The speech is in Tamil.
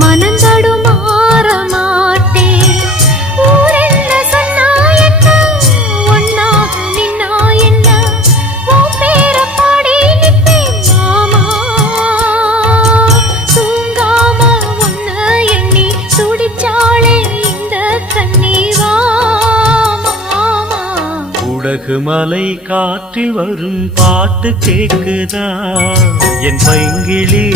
மனந்தடுமாற மாட்டேன். ஊரென்ன சொன்னா என்ன, ஒன்னாக நின்னா என்ன, உன் பேர பாடி நிற்பேன் மாமா. தூங்காம உன்ன எண்ணி துடிச்சாளே இந்த கண்ணீவா மாமா. உடகு மலை காற்றில் வரும் பாட்டு கேக்குதா என் பைங்கிளி?